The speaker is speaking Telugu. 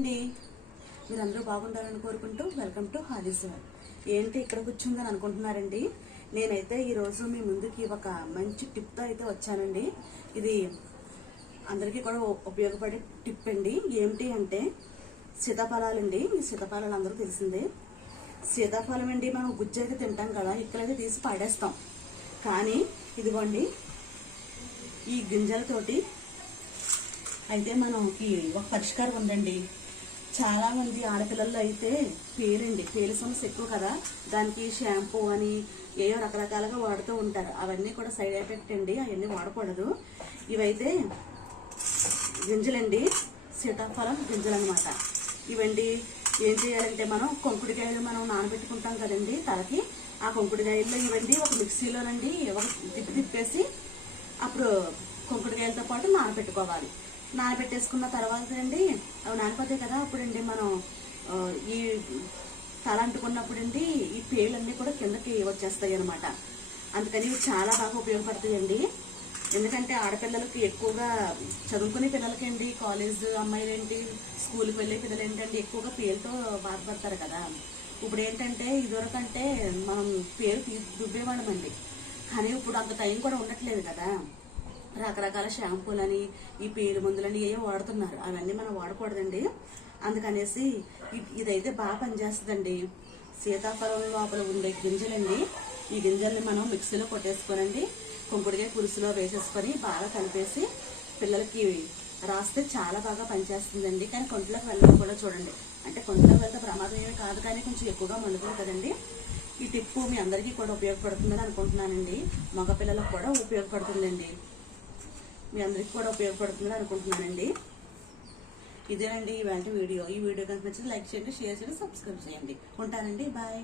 అండి. మీరందరూ బాగుండాలని కోరుకుంటూ వెల్కమ్ టు హాలీశ్వర్ ఏంటి ఇక్కడ కూర్చుందని అనుకుంటున్నారండి? నేనైతే ఈరోజు మీ ముందుకి ఒక మంచి టిప్తో అయితే వచ్చానండి. ఇది అందరికీ కూడా ఉపయోగపడే టిప్ అండి. ఏమిటి అంటే సీతాఫలాలండి. ఈ సీతాఫలాలు అందరూ తెలిసిందే. సీతాఫలం అండి మనం గుజ్జైతే తింటాం కదా ఇక్కడైతే తీసి పాడేస్తాం. కానీ ఇదిగోండి ఈ గింజలతోటి అయితే మనకి ఒక పరిష్కారం ఉందండి. చాలా మంది ఆడపిల్లల్లో అయితే పేరండి పేరు సమస్య ఎక్కువ కదా. దానికి షాంపూ అని ఏవో రకరకాలుగా వాడుతూ ఉంటారు. అవన్నీ కూడా సైడ్ ఎఫెక్ట్ అండి అవన్నీ వాడకూడదు. ఇవైతే గింజలండి సీతాఫలం గింజలు అనమాట ఇవండి ఏం చేయాలంటే మనం కొంకుడికాయలు మనం నానబెట్టుకుంటాం కదండి తలకి. ఆ కొంకుడికాయల్లో ఇవ్వండి ఒక మిక్సీలోనండి ఒక తిప్పి తిప్పేసి అప్పుడు కొంకుడికాయలతో పాటు నానబెట్టుకోవాలి. నానబెట్టేసుకున్న తర్వాత అండి అవి నానిపోతాయి కదా అప్పుడండి మనం ఈ తల అంటుకున్నప్పుడండి ఈ పేళ్ళన్నీ కూడా కిందకి వచ్చేస్తాయి అనమాట అందుకని ఇవి చాలా బాగా ఉపయోగపడతాయండి. ఎందుకంటే ఆడపిల్లలకి ఎక్కువగా చదువుకునే పిల్లలకేంటి కాలేజ్ అమ్మాయిలు ఏంటి స్కూల్కి వెళ్ళే పిల్లలు ఏంటంటే ఎక్కువగా పేరుతో బాధపడతారు కదా. ఇప్పుడు ఏంటంటే ఇదివరకంటే మనం పేరు దుబ్బేవాళ్ళమండి కానీ ఇప్పుడు అంత టైం కూడా ఉండట్లేదు కదా. రకరకాల షాంపూలని ఈ పేరు మందులని ఏవో వాడుతున్నారు. అవన్నీ మనం వాడకూడదండి. అందుకనేసి ఇ- ఇదైతే బాగా పనిచేస్తుందండి. సీతాఫలం లోపల ఉండే గింజలండి. ఈ గింజల్ని మనం మిక్సీలో కొట్టేసుకోనండి. కుంకుడికాయ పులుసులో వేసేసుకొని బాగా కలిపేసి పిల్లలకి రాస్తే చాలా బాగా పనిచేస్తుందండి. కానీ కొంటలకు వెళ్ళడం కూడా చూడండి. అంటే కొంటలకు వెళ్తే ప్రమాదం ఏమీ కాదు. కానీ కొంచెం ఎక్కువగా మండుతుంది కదండి. ఈ టిప్పు మీ అందరికీ కూడా ఉపయోగపడుతుందని అనుకుంటున్నానండి. మగ పిల్లలకు కూడా ఉపయోగపడుతుందండి. మీ అందరికీ కూడా ఉపయోగపడుతుందని అనుకుంటున్నానండి. ఇదేనండి ఇవాళ వీడియో. ఈ వీడియో కనుక నచ్చితే లైక్ చేయండి షేర్ చేయండి సబ్స్క్రైబ్ చేయండి. ఉంటానండి. బాయ్.